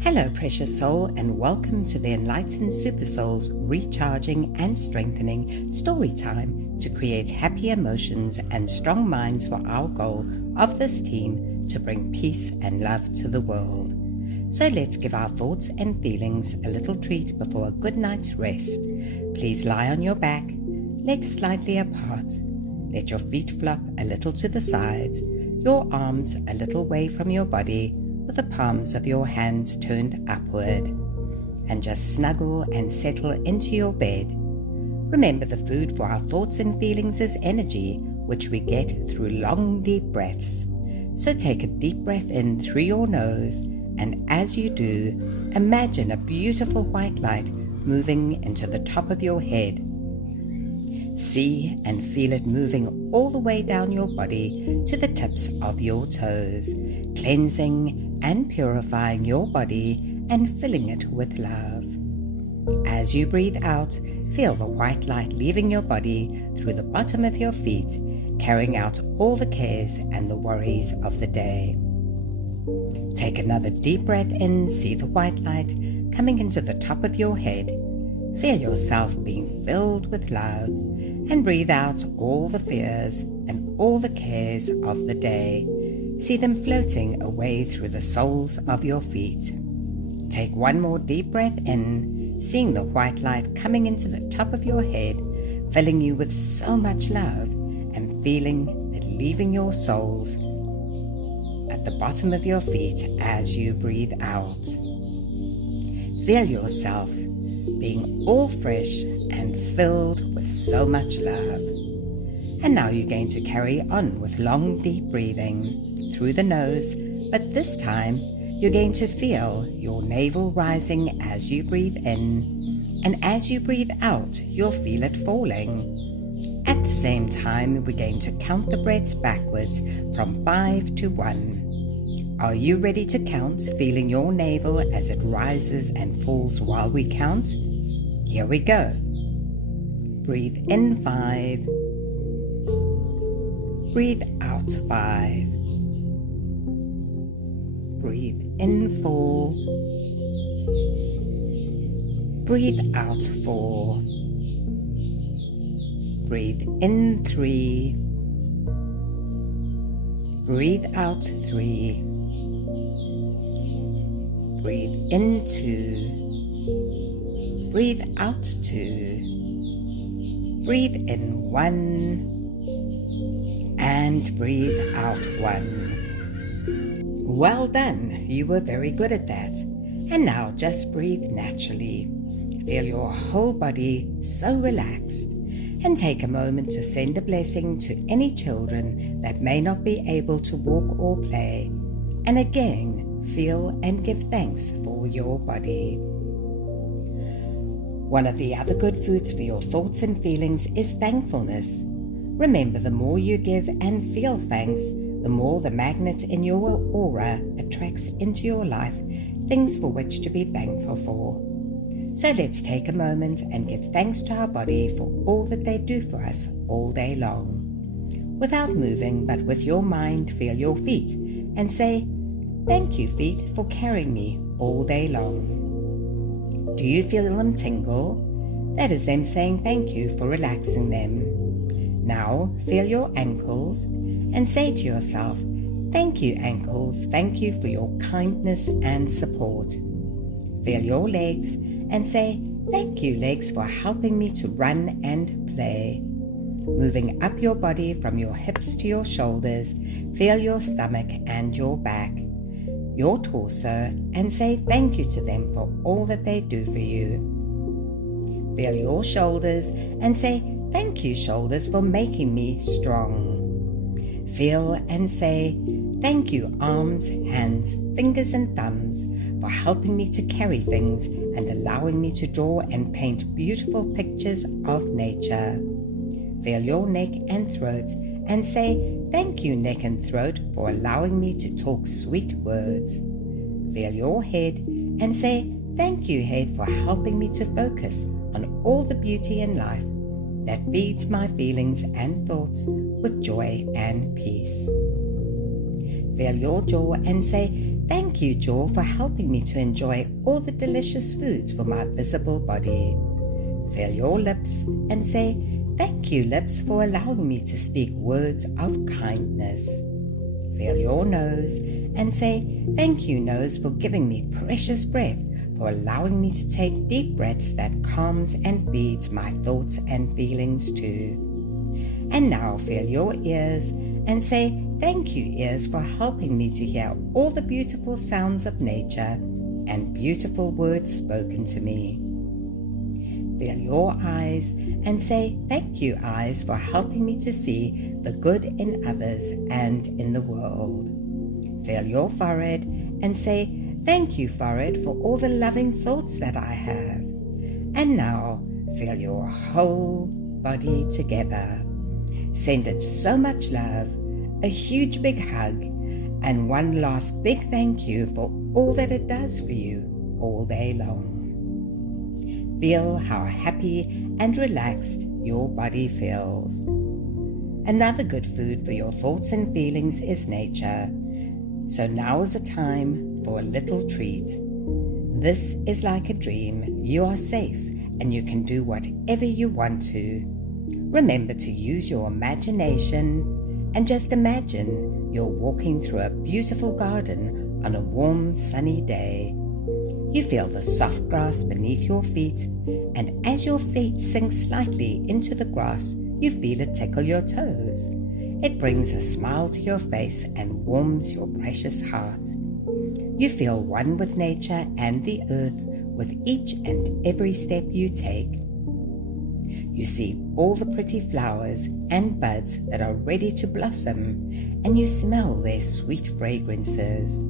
Hello, precious soul, and welcome to the Enlightened Super Souls Recharging and Strengthening Story Time to create happy emotions and strong minds for our goal of this team to bring peace and love to the world. So let's give our thoughts and feelings a little treat before a good night's rest. Please lie on your back, legs slightly apart. Let your feet flop a little to the sides, your arms a little away from your body, with the palms of your hands turned upward, and just snuggle and settle into your bed. Remember, the food for our thoughts and feelings is energy, which we get through long, deep breaths. So take a deep breath in through your nose, and as you do, imagine a beautiful white light moving into the top of your head. See and feel it moving all the way down your body to the tips of your toes, cleansing and purifying your body and filling it with love. As you breathe out, feel the white light leaving your body through the bottom of your feet, carrying out all the cares and the worries of the day. Take another deep breath in, see the white light coming into the top of your head. Feel yourself being filled with love, and breathe out all the fears and all the cares of the day. See them floating away through the soles of your feet. Take one more deep breath in, seeing the white light coming into the top of your head, filling you with so much love, and feeling it leaving your soles at the bottom of your feet as you breathe out. Feel yourself being all fresh and filled with so much love. And now you're going to carry on with long, deep breathing through the nose, but this time you're going to feel your navel rising as you breathe in, and as you breathe out, you'll feel it falling. At the same time, we're going to count the breaths backwards from 5 to 1. Are you ready to count, feeling your navel as it rises and falls while we count? Here we go. Breathe in 5. Breathe out 5. Breathe in 4. Breathe out 4. Breathe in 3. Breathe out 3. Breathe in 2. Breathe out 2. Breathe in 1. And breathe out 1. Well done, you were very good at that. And now just breathe naturally. Feel your whole body so relaxed, and take a moment to send a blessing to any children that may not be able to walk or play. And again, feel and give thanks for your body. One of the other good foods for your thoughts and feelings is thankfulness. Remember, the more you give and feel thanks, the more the magnet in your aura attracts into your life things for which to be thankful for. So let's take a moment and give thanks to our body for all that they do for us all day long. Without moving, but with your mind, feel your feet and say, "Thank you, feet, for carrying me all day long." Do you feel them tingle? That is them saying thank you for relaxing them. Now feel your ankles and say to yourself, "Thank you, ankles, thank you for your kindness and support." Feel your legs and say, "Thank you, legs, for helping me to run and play." Moving up your body from your hips to your shoulders, feel your stomach and your back, your torso, and say thank you to them for all that they do for you. Feel your shoulders and say, "Thank you, shoulders, for making me strong." Feel and say, "Thank you, arms, hands, fingers and thumbs, for helping me to carry things and allowing me to draw and paint beautiful pictures of nature." Feel your neck and throat and say, "Thank you, neck and throat, for allowing me to talk sweet words." Feel your head and say, "Thank you, head, for helping me to focus on all the beauty in life that feeds my feelings and thoughts with joy and peace." Feel your jaw and say, Thank you, jaw, for helping me to enjoy all the delicious foods for my visible body. Fill your lips and say, thank you, lips, for allowing me to speak words of kindness. Fill your nose and say, thank you, nose, for giving me precious breath, for allowing me to take deep breaths that calms and feeds my thoughts and feelings too. And now fill your ears and say, thank you, ears, for helping me to hear all the beautiful sounds of nature and beautiful words spoken to me. Fill your eyes and say, thank you, eyes, for helping me to see the good in others and in the world. Fill your forehead and say, thank you, forehead, for all the loving thoughts that I have. And now fill your whole body together. Send it so much love, a huge big hug, and one last big thank you for all that it does for you all day long. Feel how happy and relaxed your body feels. Another good food for your thoughts and feelings is nature. So now is a time for a little treat. This is like a dream. You are safe and you can do whatever you want to. Remember to use your imagination and just imagine you're walking through a beautiful garden on a warm, sunny day. You feel the soft grass beneath your feet, and as your feet sink slightly into the grass, you feel it tickle your toes. It brings a smile to your face and warms your precious heart. You feel one with nature and the earth with each and every step you take. You see all the pretty flowers and buds that are ready to blossom, and you smell their sweet fragrances.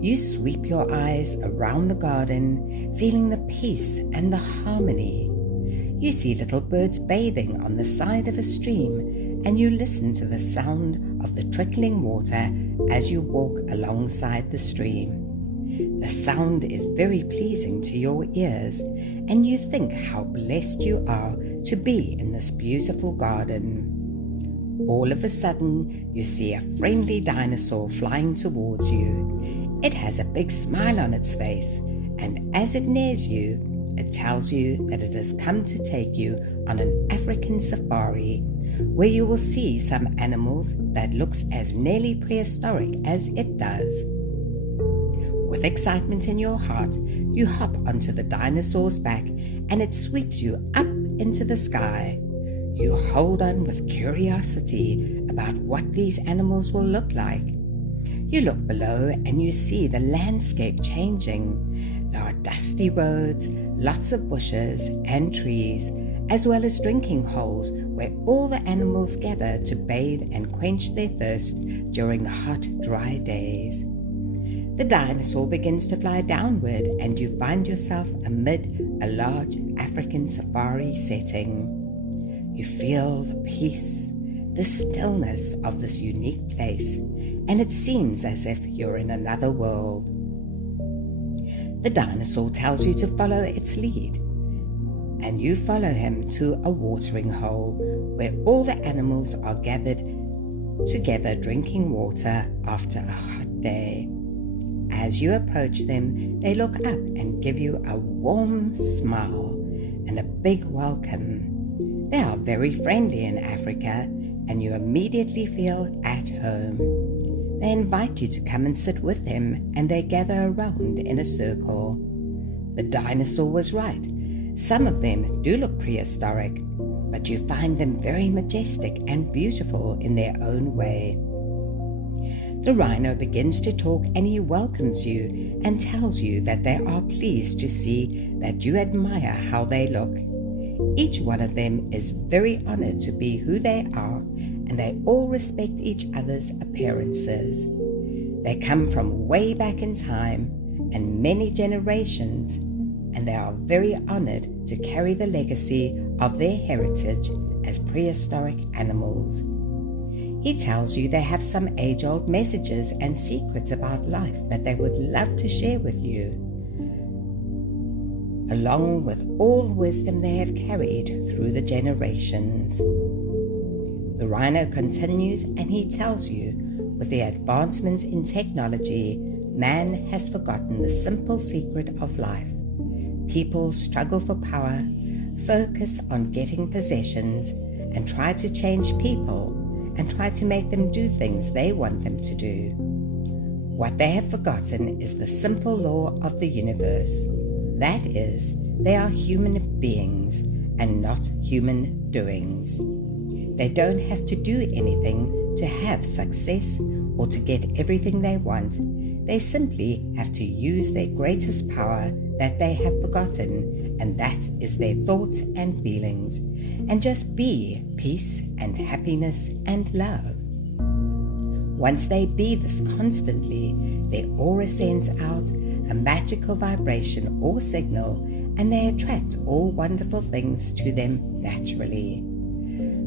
You sweep your eyes around the garden, feeling the peace and the harmony. You see little birds bathing on the side of a stream, and you listen to the sound of the trickling water as you walk alongside the stream. The sound is very pleasing to your ears, and you think how blessed you are to be in this beautiful garden. All of a sudden, you see a friendly dinosaur flying towards you. It has a big smile on its face, and as it nears you, it tells you that it has come to take you on an African safari, where you will see some animals that looks as nearly prehistoric as it does. With excitement in your heart, you hop onto the dinosaur's back and it sweeps you up into the sky. You hold on with curiosity about what these animals will look like. You look below and you see the landscape changing. There are dusty roads, lots of bushes and trees, as well as drinking holes where all the animals gather to bathe and quench their thirst during the hot, dry days. The dinosaur begins to fly downward and you find yourself amid a large African safari setting. You feel the peace, the stillness of this unique place, and it seems as if you're in another world. The dinosaur tells you to follow its lead, and you follow him to a watering hole where all the animals are gathered together drinking water after a hot day. As you approach them, they look up and give you a warm smile and a big welcome. They are very friendly in Africa, and you immediately feel at home. They invite you to come and sit with them, and they gather around in a circle. The dinosaur was right. Some of them do look prehistoric, but you find them very majestic and beautiful in their own way. The rhino begins to talk and he welcomes you and tells you that they are pleased to see that you admire how they look. Each one of them is very honored to be who they are, and they all respect each other's appearances. They come from way back in time and many generations, and they are very honored to carry the legacy of their heritage as prehistoric animals. He tells you they have some age-old messages and secrets about life that they would love to share with you, along with all the wisdom they have carried through the generations. The rhino continues and he tells you, with the advancements in technology, man has forgotten the simple secret of life. People struggle for power, focus on getting possessions, and try to change people and try to make them do things they want them to do. What they have forgotten is the simple law of the universe. That is, they are human beings and not human doings. They don't have to do anything to have success or to get everything they want. They simply have to use their greatest power that they have forgotten, and that is their thoughts and feelings, and just be peace and happiness and love. Once they be this constantly, their aura sends out a magical vibration or signal, and they attract all wonderful things to them naturally.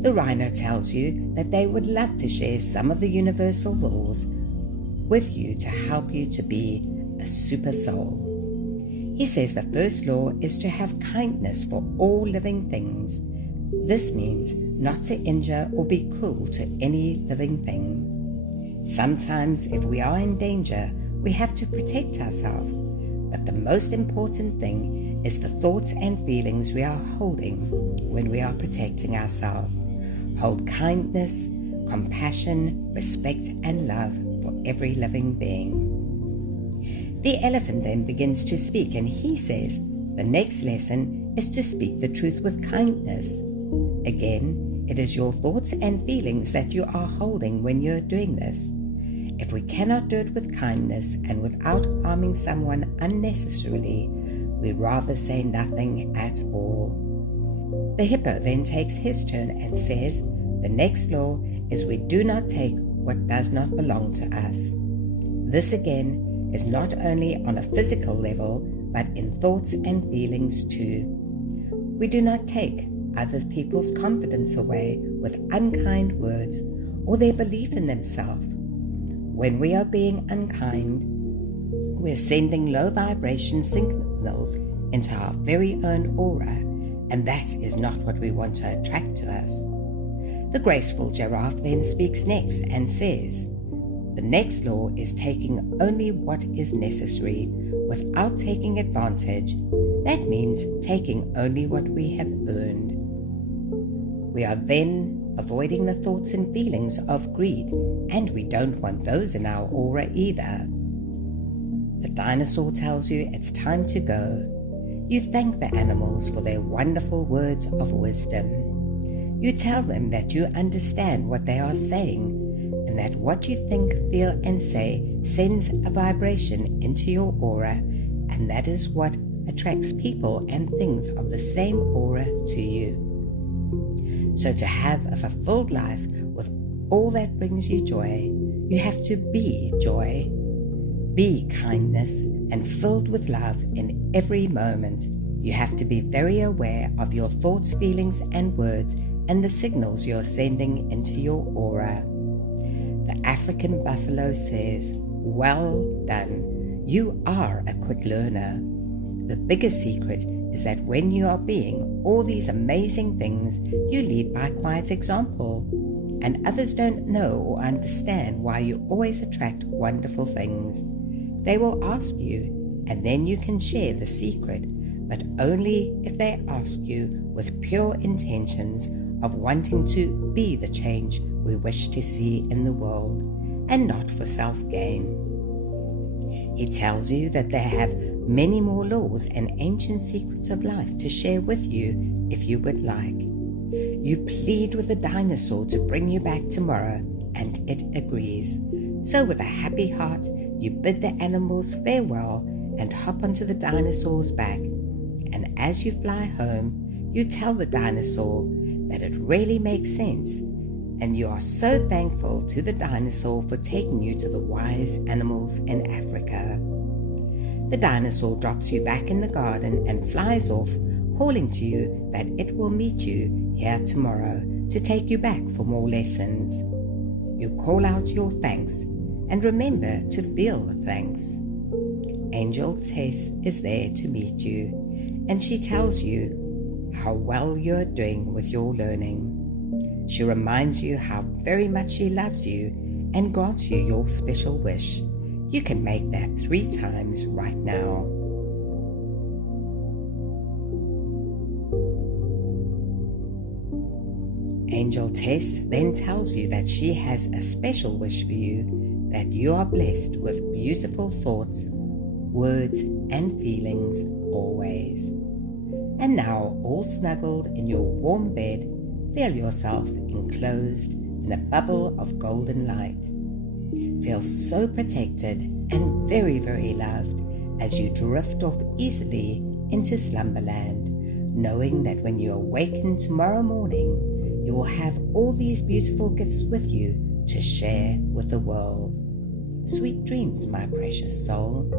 The rhino tells you that they would love to share some of the universal laws with you to help you to be a super soul. He says the first law is to have kindness for all living things. This means not to injure or be cruel to any living thing. Sometimes if we are in danger, we have to protect ourselves, but the most important thing is the thoughts and feelings we are holding when we are protecting ourselves. Hold kindness, compassion, respect, and love for every living being. The elephant then begins to speak, and he says the next lesson is to speak the truth with kindness. Again, it is your thoughts and feelings that you are holding when you're doing this. If we cannot do it with kindness and without harming someone unnecessarily, we rather say nothing at all. The hippo then takes his turn and says, the next law is we do not take what does not belong to us. This again is not only on a physical level, but in thoughts and feelings too. We do not take other people's confidence away with unkind words or their belief in themselves. When we are being unkind, we're sending low vibration signals into our very own aura, and that is not what we want to attract to us. The graceful giraffe then speaks next and says, the next law is taking only what is necessary without taking advantage. That means taking only what we have earned. We are then avoiding the thoughts and feelings of greed, and we don't want those in our aura either. The dinosaur tells you it's time to go. You thank the animals for their wonderful words of wisdom. You tell them that you understand what they are saying, and that what you think, feel, and say sends a vibration into your aura, and that is what attracts people and things of the same aura to you. So to have a fulfilled life with all that brings you joy, you have to be joy. Be kindness and filled with love in every moment. You have to be very aware of your thoughts, feelings, and words and the signals you're sending into your aura. The African buffalo says, well done. You are a quick learner. The biggest secret is that when you are being all these amazing things, you lead by quiet example, and others don't know or understand why you always attract wonderful things. They will ask you, and then you can share the secret, but only if they ask you with pure intentions of wanting to be the change we wish to see in the world, and not for self-gain. He tells you that they have many more laws and ancient secrets of life to share with you if you would like. You plead with the dinosaur to bring you back tomorrow, and it agrees. So with a happy heart, you bid the animals farewell and hop onto the dinosaur's back. And as you fly home, you tell the dinosaur that it really makes sense, and you are so thankful to the dinosaur for taking you to the wise animals in Africa. The dinosaur drops you back in the garden and flies off, calling to you that it will meet you here tomorrow to take you back for more lessons. You call out your thanks and remember to feel the thanks. Angel Tess is there to meet you, and she tells you how well you're doing with your learning. She reminds you how very much she loves you and grants you your special wish. You can make that 3 times right now. Angel Tess then tells you that she has a special wish for you, that you are blessed with beautiful thoughts, words, and feelings always. And now, all snuggled in your warm bed, feel yourself enclosed in a bubble of golden light. Feel so protected and very, very loved as you drift off easily into slumberland, knowing that when you awaken tomorrow morning, you will have all these beautiful gifts with you to share with the world. Sweet dreams, my precious soul.